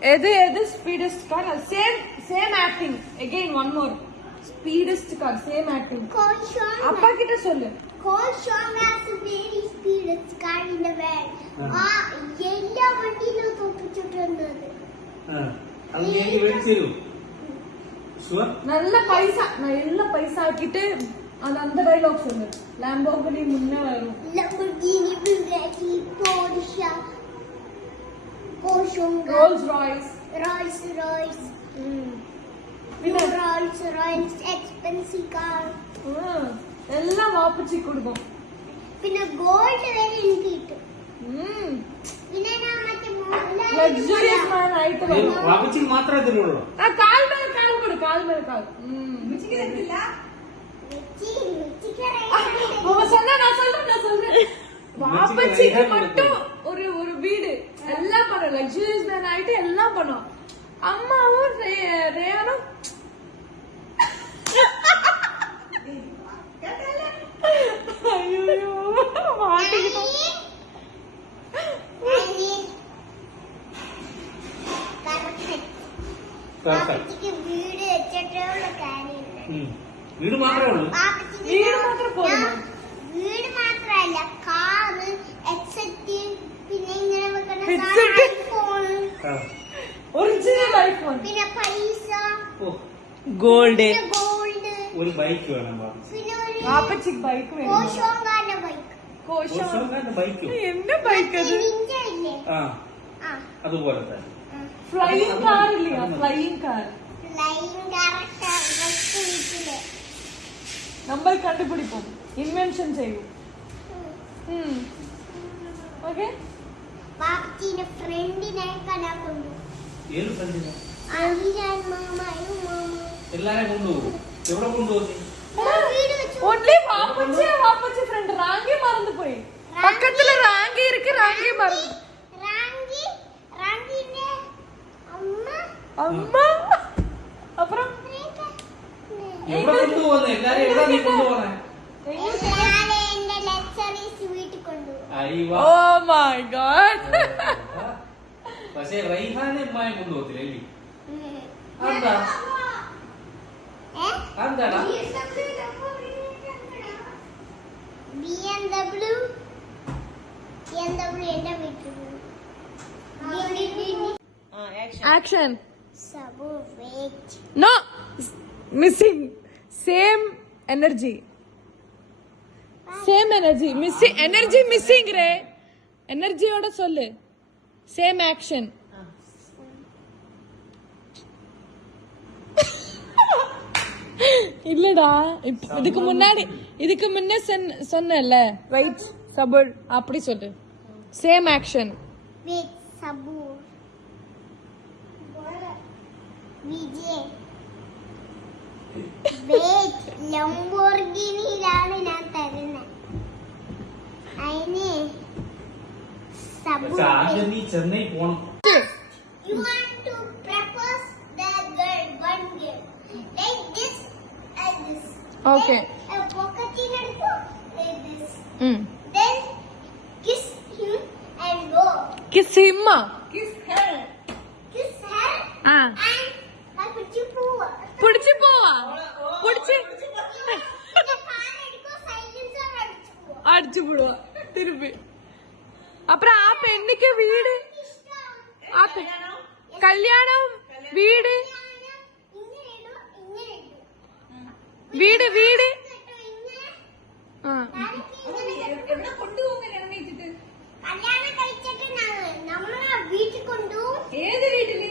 Speedest car. Same acting. Again, one more. Speedest car, same acting. Appa kitta sollu. Koshong has a very speedest car in the world. Yella vandila thoppichittunadu. Adu neenga vedichiru. Sure? Nalla paisa akitte அந்த dialogue சொல்லு. Lamborghini முன்ன வரும். Lamborghini, Bugatti, Porsche, Rolls Royce. Rolls Royce, expensive car. எல்லாம் வாப்பச்சி கொடுக்கும். பின்ன gold வேற இன்கிட்டு. பின்ன நான் மத்த luxurious man ஆயிட்டு வரும். வாப்பச்சி மாத்திர திருவுள்ளோ. கால் மேல கால். மிச்சிக்கிறதில்ல. நான் சொல்றேன். வாப்பச்சிக்கு மட்டும் ஒரு வீடு எல்லாம் பண்ண luxurious man ஆயிட்டு எல்லாம் பண்ணோம். அம்மாவும் ரேயானும் ஐயோ மாட்டிக்கிட்டோம். വീട് വെച്ചിട്ടുള്ള കാര്യമില്ല. വീട് മാത്രമേ വീട് മാത്രല്ല കാറ് എക്സെറ്റ് പിന്നെ ഇങ്ങനെ വെക്കുന്ന ഫോണ് ഒറിജിനൽ ഐഫോൺ പിന്നെ പൈസ ഗോൾഡ് ഒരു ബൈക്ക് വേണം. പിന്നെ ഒരു വാപ്പച്ചിക്ക് ബൈക്ക് വേണം. കോശോങ്കാന്റെ ബൈക്ക് എന്റെ ബൈക്ക് അത് അതുപോലത്തെ ഫ്ലൈയിങ് കാർ ഇല്ല. ഫ്ലൈയിങ് കാർ നമ്മൾ കണ്ടുപിടിപ്പோம். ഇൻവെൻഷൻ ചെയ്യും. ഓക്കേ വാപ്പച്ചിന്റെ ഫ്രണ്ടിനെ കാണാൻ കൊണ്ടു. ഏത് ഫ്രണ്ടിനെ? അവിയാൻ മാമയും എല്ലാരെ കൊണ്ടുപോകും. എവിടെ കൊണ്ടുപോകും? only വാപ്പച്ചി ഫ്രണ്ട് റാങ്കി മറന്നു പോയി. പക്കത്തില് റാങ്കി ഇருக்கு. റാങ്കി മറന്നു. റാങ്കിന്റെ അമ്മ അപ്പുറം എവിടെ കൊണ്ടുപോകുന്നു? എല്ലാരെ എവിടെ നീ കൊണ്ടുപോകുന്നേ? എന്റെ ലെക്ചറീസ് വീട്ടിൽ കൊണ്ടുപോകും. Oh my god. പക്ഷേ റൈഹാനെ ഉമ്മായി കൊണ്ടുപോകത്തില്ലേ? എന്താ എന്താടാ? BMW എന്റെ വീട്ടിൽ. Action. Sabu, wait. No. Missing. Same energy. Missing. Energy missing re. Energy oda sollu. Same action. இல்லடா இதுக்கு முன்ன சொன்னல ரைட் சபுர் அப்படி சொல்லு. Same action. Wait, Sabu. Vijay. Wait, Lamborghini-ലാണ് ഞാൻ തരുന്നത്. അതിന് Sabu. ആദ്യം നീ ചെന്നൈ പോണം. You want to propose the girl one girl. Like this and this. Okay. Pocketing എടുത്തു like this. Then kiss him and go. Kiss him. Kiss her. And പിടിച്ചു പോവാ. അടിച്ചു പോവാ തിരുപ്പി. അപ്പുറം ആ പെണ്ണിക്ക് വീട് കല്യാണം വീട് കല്യാണം കഴിച്ചിട്ട് നമ്മളെ വീട്ടിൽ കൊണ്ടുപോകും. ഏത് വീട്ടില്?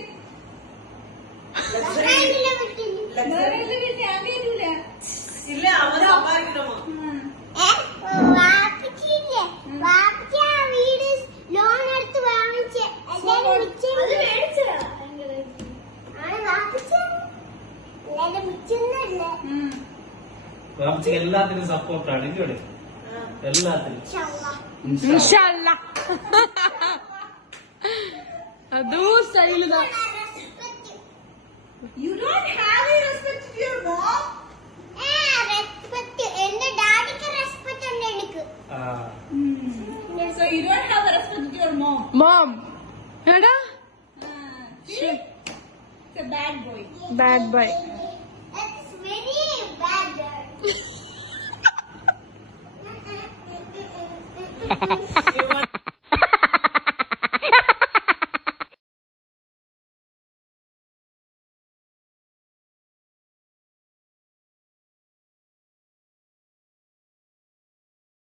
വാപ്പച്ചി ആ വീട് ലോൺ എടുത്ത് വാങ്ങിച്ച് എല്ലാത്തിനും സപ്പോർട്ടാണ് ഇവിടെ. എല്ലാത്തിനും അതോ സ്റ്റൈലിതാ. You don't have any respect to your mom? Respect. എന്റെ ഡാഡിക്ക് റെസ്പെക്ട് ഉണ്ട് എനിക്ക്. So you don't have a respect to your mom? Mom. എടാ It's a bad boy. Bad boy. It's very bad girl.